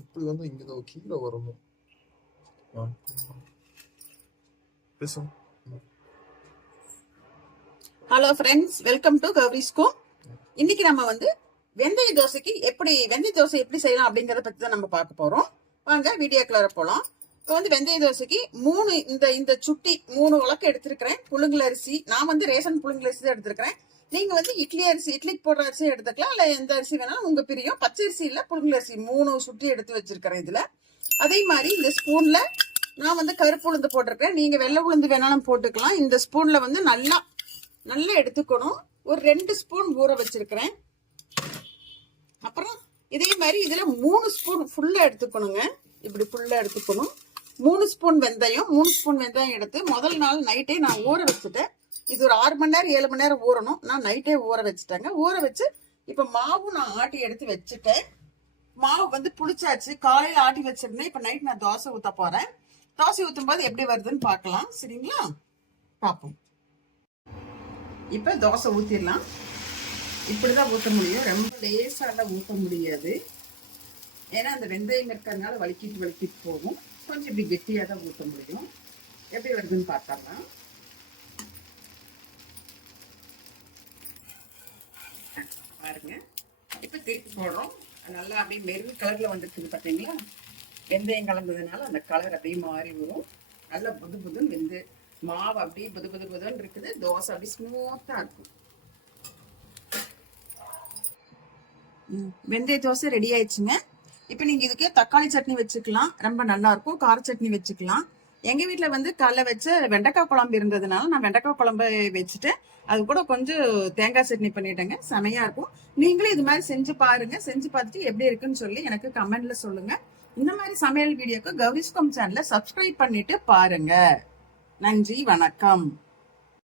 இப்படி வந்து இங்க தான் கீழே வரணும். பேசும் ஹலோ ஃப்ரெண்ட்ஸ் வெல்கம் டு கௌரிஸ்கோ இன்னைக்கு நம்ம வந்து வெந்தய தோசைக்கு எப்படி வெந்தய தோசை எப்படி செய்யலாம் அப்படிங்கறத பத்தி தான் நம்ம பார்க்க போறோம். வாங்க வீடியோக்குள்ள போலாம். இப்போ வந்து வெந்தய தோசைக்கு மூணு இந்த இந்த சுட்டி மூணு உலக்கு எடுத்திருக்கிறேன். புழுங்கல் அரிசி. நான் வந்து ரேஷன் புழுங்கல் அரிசி தான் எடுத்திருக்கிறேன். நீங்க வந்து இட்லி அரிசி இட்லிக்கு போடுற அரிசியும் எடுத்துக்கலாம். இல்ல எந்த அரிசி வேணாலும் உங்க பிரியம். பச்சை அரிசி இல்ல புழுங்கல் அரிசி மூணு சுட்டி எடுத்து வச்சிருக்கிறேன் இதுல. அதே மாதிரி இந்த ஸ்பூன்ல நான் வந்து கருப்பு உளுந்து போட்டிருக்கேன் நீங்க வெள்ளை உளுந்து வேணாலும் போட்டுக்கலாம். இந்த ஸ்பூன்ல வந்து நல்லா நல்லா எடுத்துக்கணும். ஒரு ரெண்டு ஸ்பூன் ஊற வச்சிருக்கிறேன். அப்புறம் இதே மாதிரி இதுல மூணு ஸ்பூன் ஃபுல்லா எடுத்துக்கணுங்க. இப்படி ஃபுல்லா எடுத்துக்கணும். மூணு ஸ்பூன் வெந்தயம் மூணு ஸ்பூன் வெந்தயம் எடுத்து முதல் நாள் நைட்டே நான் ஊற வச்சுட்டேன். இது ஒரு ஆறு மணி நேரம் ஏழு மணி நேரம் ஊறணும். நான் நைட்டே ஊற வச்சுட்டேங்க. ஊற வச்சு இப்போ மாவு நான் ஆட்டி எடுத்து வச்சுட்டேன். மாவு வந்து புளிச்சாச்சு. காலையில் ஆட்டி வச்சிருந்தேன். இப்போ நைட் நான் தோசை ஊற்ற போகிறேன் தோசை ஊற்றும்போது எப்படி வருதுன்னு பார்க்கலாம். சரிங்களா? பார்ப்போம். இப்போ தோசை ஊற்றிடலாம் இப்படி தான் ஊற்ற முடியும். ரொம்ப லேசாலாம் ஊற்ற முடியாது. ஏன்னா அந்த வெந்தயம் இருக்கிறதுனால வலிக்கிட்டு வலிக்கிட்டு போகும். கொஞ்சம் இப்படி கெட்டியாக தான் ஊற்ற முடியும். எப்படி வருதுன்னு பார்த்தோம்னா பாருங்க. இப்போ திருப்பி போடுறோம். நல்லா அப்படியே மெருகு கலரில் வந்துருக்குது பார்த்தீங்களா வெந்தயம் கலந்ததுனால அந்த கலர் அப்படியே மாறி வரும். நல்லா புது புதுன்னு வெந்து மாவு அப்படியே புது புது புதுன்னு இருக்குது. தோசை அப்படியே ஸ்மூத்தாக இருக்கும். ம், வெந்தய தோசை ரெடி ஆயிடுச்சுங்க. இப்போ நீங்கள் இதுக்கே தக்காளி சட்னி வச்சுக்கலாம். ரொம்ப நல்லா இருக்கும். கார சட்னி வச்சுக்கலாம். எங்க வீட்டில் வந்து காலைல வச்சு வெண்டைக்காய் குழம்பு இருந்ததுனால நான் வெண்டைக்காய் குழம்பு வச்சுட்டு அது கூட கொஞ்சம் தேங்காய் சட்னி பண்ணிட்டேங்க. செமையா இருக்கும். நீங்களும் இது மாதிரி செஞ்சு பாருங்க. செஞ்சு பார்த்துட்டு எப்படி இருக்குன்னு சொல்லி எனக்கு கமெண்ட்ல சொல்லுங்க. இந்த மாதிரி சமையல் வீடியோக்கு கௌரிஸ்கம் சேனலை சப்ஸ்கிரைப் பண்ணிட்டு பாருங்க. நன்றி வணக்கம்.